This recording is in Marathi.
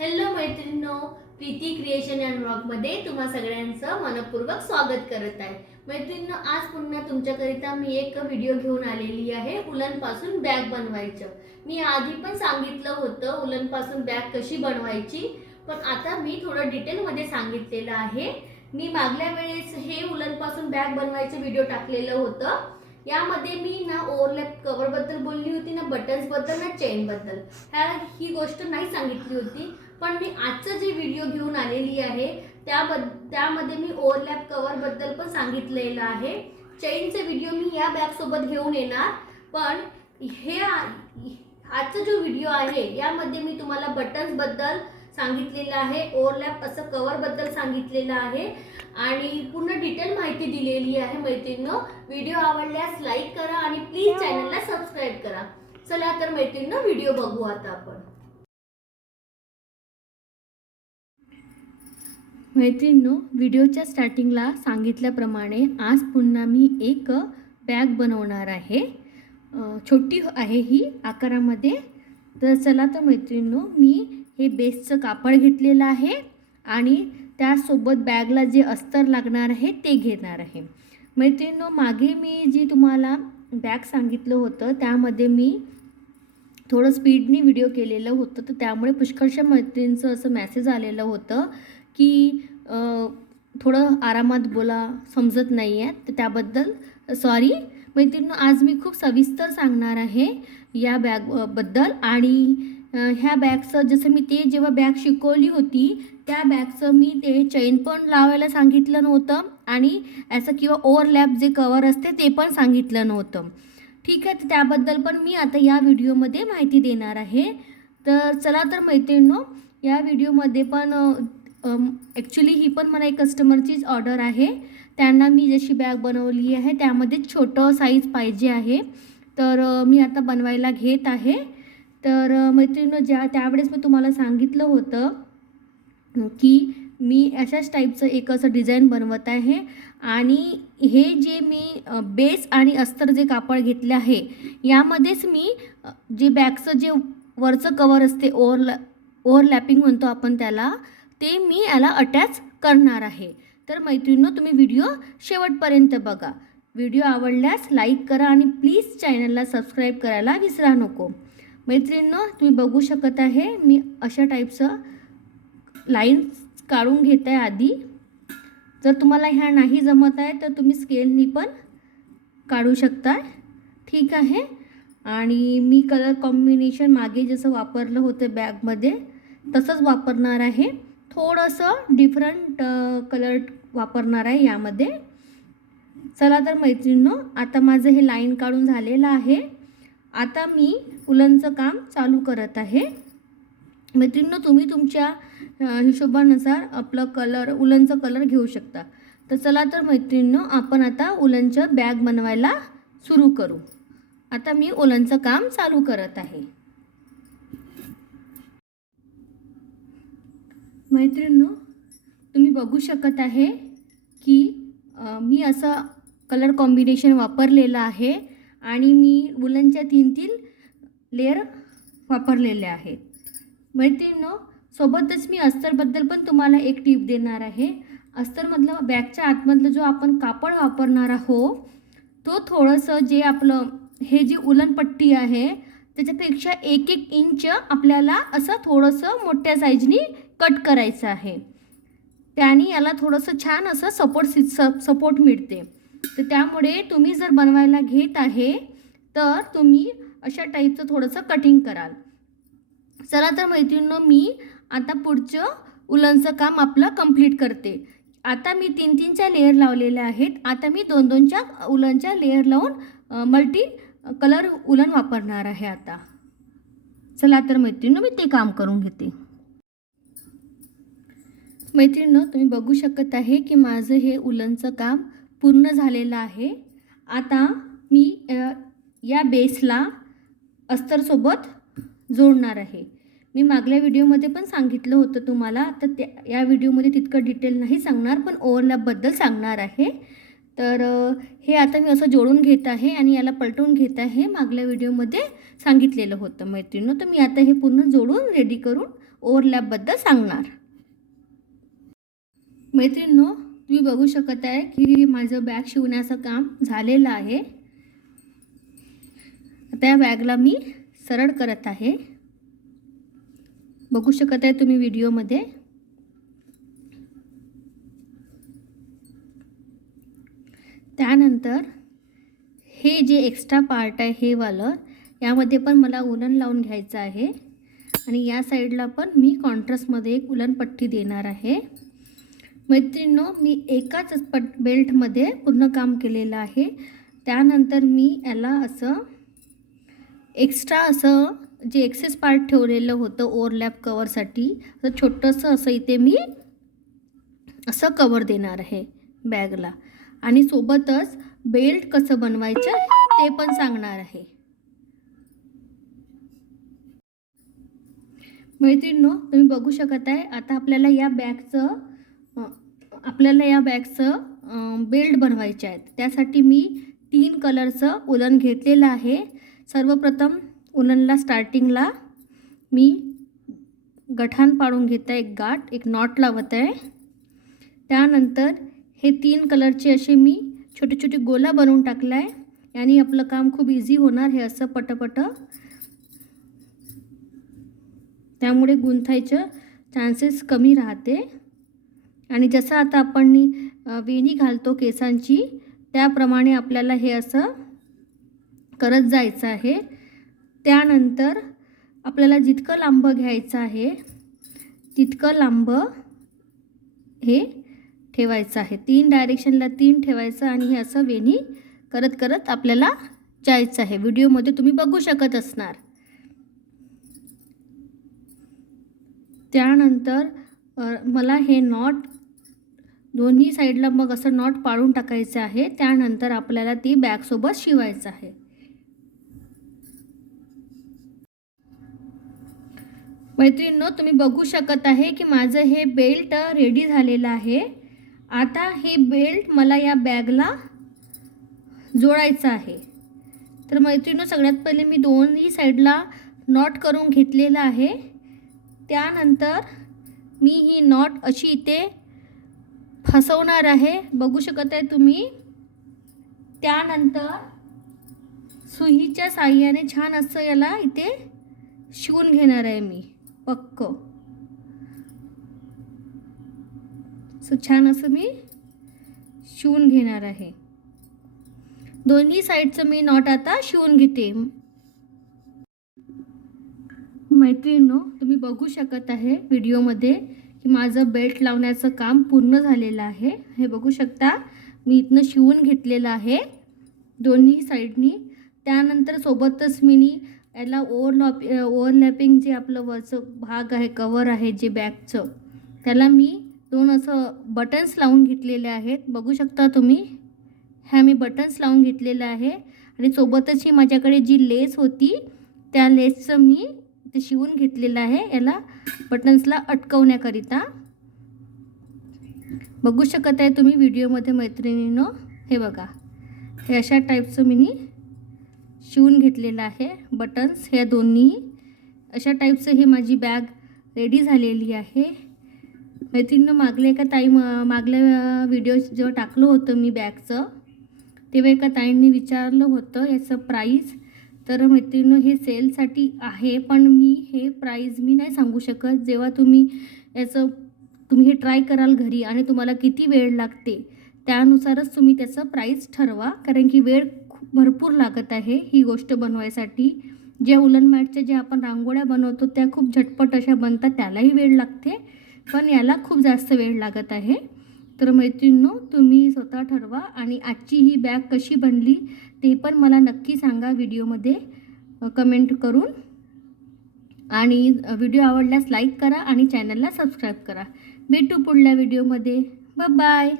हॅलो मैत्रिणींनो. प्रीती क्रिएशन अँडमध्ये तुम्हा सगळ्यांचं मनपूर्वक स्वागत करत आहे. मैत्रिणींनो आज पुन्हा तुमच्याकरिता मी एक व्हिडिओ घेऊन आलेली आहे उलनपासून बॅग बनवायचं. मी आधी पण सांगितलं होतं उलनपासून बॅग कशी बनवायची पण आता मी थोडं डिटेलमध्ये सांगितलेलं आहे. मी मागल्या वेळेस हे उलनपासून बॅग बनवायचं व्हिडिओ टाकलेलं होतं. यामध्ये मी ना ओव्हरलॅप कवरबद्दल बोलली होती ना बटन्सबद्दल ना चेनबद्दल ह्या ही गोष्ट नाही सांगितली होती. पण मी आजचं जे व्हिडिओ घेऊन आलेली आहे त्यामध्ये मी ओव्हरलॅप कवर बद्दल पण सांगितलेलं आहे. चेनचे व्हिडिओ मी या बॅग सोबत घेऊन येणार पण हे आजचा जो व्हिडिओ आहे यामध्ये मी तुम्हाला बटन्सबद्दल सांगितलेलं आहे ओव्हरलॅप असं कवर बद्दल सांगितलेलं आहे. आणि पूर्ण डिटेल माहिती दिलेली आहे मैत्रिणींनो. व्हिडिओ आवडल्यास लाईक करा आणि प्लीज चॅनलला सबस्क्राईब करा. चला तर मैत्रिणींनो व्हिडिओ बघू आता आपण. मैत्रिणींनो व्हिडिओच्या स्टार्टिंगला सांगितल्याप्रमाणे आज पुन्हा मी एक बॅग बनवणार आहे. छोटी आहे ही आकारामध्ये. तर चला तर मैत्रिणींनो मी हे बेसचं कापड घेतलेलं आहे आणि त्यासोबत बॅगला जे अस्तर लागणार आहे ते घेणार आहे. मैत्रिणींनो मागे मी जी तुम्हाला बॅग सांगितलं होतं त्यामध्ये मी थोडं स्पीडनी व्हिडिओ केलेलं होतं. तर त्यामुळे पुष्कळशा मैत्रिणींचं असं मॅसेज आलेलं होतं की थोडं आरामात बोला समजत नाही आहे तर त्याबद्दल सॉरी मैत्रिणी आज मी खूप सविस्तर सांगणार आहे या बॅगबद्दल आणि ह्या बॅगचं जसं मी ते जेव्हा बॅग शिकवली होती त्या बॅगचं मी ते चैन पण लावायला सांगितलं नव्हतं आणि ॲसं किंवा ओव्हरलॅप जे कवर असते ते पण सांगितलं नव्हतं. ठीक आहे तर त्याबद्दल पण मी आता या व्हिडिओमध्ये माहिती देणार आहे. तर चला तर मैत्रिणींनो या व्हिडिओमध्ये पण ॲक्च्युली ही पण मला एक कस्टमरचीच ऑर्डर आहे. त्यांना मी जशी बॅग बनवली आहे त्यामध्ये छोटं साईज पाहिजे आहे. तर मी आता बनवायला घेत आहे. तर मैत्रिणीनं ज्या त्यावेळेस मी तुम्हाला सांगितलं होतं की मी अशाच टाईपचं एक असं डिझाईन बनवत आहे. आणि हे जे मी बेस आणि अस्तर जे कापड घेतले आहे यामध्येच मी जे बॅगचं जे वरचं कवर असते ओव्हरलॅ ओव्हरलॅपिंग म्हणतो आपण त्याला ते मी याला अटॅच करणार आहे. तर मैत्रिणींनो तुम्ही व्हिडिओ शेवटपर्यंत बघा. व्हिडिओ आवडल्यास लाईक करा आणि प्लीज चॅनलला सबस्क्राईब करायला विसरा नको. मैत्रिणींनो तुम्ही बघू शकत आहे मी अशा टाईपचं लाईन्स काढून घेत आहे आधी. जर तुम्हाला ह्या नाही जमत आहे तर तुम्ही स्केलनी पण काढू शकता ठीक आहे? आणि मी कलर कॉम्बिनेशन मागे जसं वापरलं होतं बॅगमध्ये तसंच वापरणार आहे. थोडंसं डिफरंट कलर वापरणार आहे यामध्ये. चला तर मैत्रिणींनो आता माझं हे लाईन काढून झालेलं आहे. आता मी फुलांचं काम चालू करत आहे. मैत्रिणींनो तुम्ही तुमच्या हिशोबानुसार आपलं कलर उलनचं कलर घेऊ शकता. तर चला तर मैत्रिणींनो आपण आता उलनचं बॅग बनवायला सुरू करू. आता मी उलनचं काम चालू करत आहे. मैत्रिणींनो तुम्ही बघू शकत आहे की मी असं कलर कॉम्बिनेशन वापरलेलं आहे आणि मी वुलनच्या तीन तीन लेअर वापरलेले आहेत. मैत्रिणींनो सोबतच मी अस्तरबद्दल पण तुम्हाला एक टीप देणार आहे. अस्तरमधलं बॅगच्या आतमधलं जो आपण कापड वापरणार आहो तो थोडंसं जे आपलं हे जे उलनपट्टी आहे त्याच्यापेक्षा एक एक इंच आपल्याला असं थोडंसं मोठ्या साईजनी कट करायचं आहे. त्याने याला थोडंसं छान असं सपोर्ट सि सपोर्ट मिळते. तर त्यामुळे तुम्ही जर बनवायला घेत आहे तर तुम्ही अशा टाईपचं थोडंसं कटिंग कराल. चला तर मैत्रिणीनं मी आता पुढचं उलनचं काम आपलं कंप्लीट करते. आता मी तीन तीनच्या लेअर लावलेल्या आहेत. आता मी दोन दोनच्या उलनच्या लेअर लावून मल्टी कलर उलन वापरणार आहे आता. चला तर मैत्रिणीनं मी ते काम करून घेते. मैत्रिणीनं तुम्ही बघू शकत आहे की माझं हे उलनचं काम पूर्ण झालेलं आहे. आता मी या बेसला अस्तरसोबत जोडणार आहे. मी मागल्या व्हिडिओमध्ये पण सांगितलं होतं तुम्हाला तर त्या या व्हिडिओमध्ये तितकं डिटेल नाही सांगणार पण ओव्हरलॅपबद्दल सांगणार आहे. तर हे आता मी असं जोडून घेत आहे आणि याला पलटून घेत आहे. मागल्या व्हिडिओमध्ये सांगितलेलं होतं मैत्रिणीनं. तर मी आता हे पूर्ण जोडून रेडी करून ओव्हरलॅपबद्दल सांगणार. मैत्रिणींनो तुम्ही बघू शकत आहे की माझं बॅग शिवण्याचं काम झालेलं आहे. आता या बॅगला मी सरळ करत आहे. बघू शकत आहे तुम्ही व्हिडिओमध्ये. त्यानंतर हे जे एक्स्ट्रा पार्ट आहे हे वालं यामध्ये पण मला उलन लावून घ्यायचं आहे. आणि या साईडला पण मी कॉन्ट्रास्टमध्ये एक उलन पट्टी देणार आहे. मैत्रिणीनो मी एकाच पट बेल्टमध्ये पूर्ण काम केलेलं आहे. त्यानंतर मी याला असं एक्स्ट्रा असं जे एक्सेस पार्ट ठेवलेलं होतं ओवरलॅप कवरसाठी असं छोटंसं असं इथे मी असं कवर देणार आहे बॅगला आणि सोबतच बेल्ट कसं बनवायचं ते पण सांगणार आहे. मैत्रिणींनो तुम्ही बघू शकत आहे आता आपल्याला या बॅगचं आपल्याला या बॅगचं बेल्ट बनवायचे आहेत. त्यासाठी मी तीन कलरचं उलन घेतलेलं आहे. सर्वप्रथम उलनला स्टार्टिंगला मी गठान पाडून घेत आहे एक गाठ एक नॉट लावत आहे त्यानंतर हे तीन कलरचे असे मी छोटे छोटे गोला बनवून टाकला आहे याने आपलं काम खूप इझी होणार हे असं पटपट. त्यामुळे गुंथायचं चान्सेस कमी राहते. आणि जसं आता आपण वेणी घालतो केसांची त्याप्रमाणे आपल्याला हे असं करत जायचं आहे. त्यानंतर आपल्याला जितकं लांब घ्यायचं आहे तितकं लांब हे ठेवायचं आहे. तीन डायरेक्शनला तीन ठेवायचं आणि हे असं वेणी करत करत आपल्याला जायचं आहे. व्हिडिओमध्ये तुम्ही बघू शकत असणार. त्यानंतर मला हे नॉट दोन्ही साईडला मग असं नॉट पाडून टाकायचं आहे. त्यानंतर आपल्याला ती बॅगसोबत शिवायचं आहे. मैत्रिणींनो तुम्ही बघू शकत आहे की माझं हे बेल्ट रेडी झालेलं आहे. आता हे बेल्ट मला या बॅगला जोडायचं आहे. तर मैत्रिणीनं सगळ्यात पहिले मी दोन्ही साईडला नॉट करून घेतलेलं आहे. त्यानंतर मी ही नॉट अशी इथे फसवणार आहे. बघू शकत आहे तुम्ही. त्यानंतर सुईच्या साह्याने छान असं याला इथे शिवून घेणार आहे मी. पक्क. सो छान असं मी शिवून घेणार आहे. दोन्ही साईडचं मी नॉट आता शिवून घेते. मैत्रिणींनो तुम्ही बघू शकत आहे व्हिडिओमध्ये की माझं बेल्ट लावण्याचं काम पूर्ण झालेलं आहे. हे बघू शकता मी इथनं शिवून घेतलेलं आहे दोन्ही साईडनी. त्यानंतर सोबतच मी याला ओव्हरलॉप ओव्हरलॅपिंग जे आपलं वरचं भाग आहे कवर आहे जे बॅगचं त्याला मी दोन असं बटन्स लावून घेतलेले आहेत. बघू शकता तुम्ही? ह्या मी बटन्स लावून घेतलेलं आहे. आणि सोबतच ही माझ्याकडे जी लेस होती त्या लेसचं मी ते शिवून घेतलेलं आहे. याला बटन्सला अटकवण्याकरिता. बघू शकत आहे तुम्ही व्हिडिओमध्ये मैत्रिणीनं? हे बघा. हे अशा टाईपचं मी शिवून घेतलेलं आहे. बटन्स ह्या दोन्ही. अशा टाईपचं ही माझी बॅग रेडी झालेली आहे. मैत्रिणीनं मागल्या एका ताई म- मागल्या व्हिडिओ जेव्हा टाकलं होतं मी बॅगचं तेव्हा एका ताईंनी विचारलं होतं याचं प्राईस तर मैत्रिणीनं हे सेलसाठी आहे पण मी हे प्राईज मी नाही सांगू शकत. जेव्हा तुम्ही याचं तुम्ही हे ट्राय कराल घरी आणि तुम्हाला किती वेळ लागते त्यानुसारच तुम्ही त्याचं प्राईस ठरवा. कारण की वेळ खूप भरपूर लागत आहे ही गोष्ट बनवायसाठी. ज्या उलन मॅटच्या ज्या आपण रांगोळ्या बनवतो त्या खूप झटपट अशा बनतात त्यालाही वेळ लागते. पण याला खूप जास्त वेळ लागत आहे. तर मैत्रिणींनो तुम्ही स्वतः ठरवा आणि आजची ही बॅग कशी बनली ते पण मला नक्की सांगा व्हिडिओमध्ये कमेंट करून. आणि व्हिडिओ आवडल्यास लाईक करा आणि चॅनलला सबस्क्राईब करा. भेटू पुढल्या व्हिडिओमध्ये. बाय.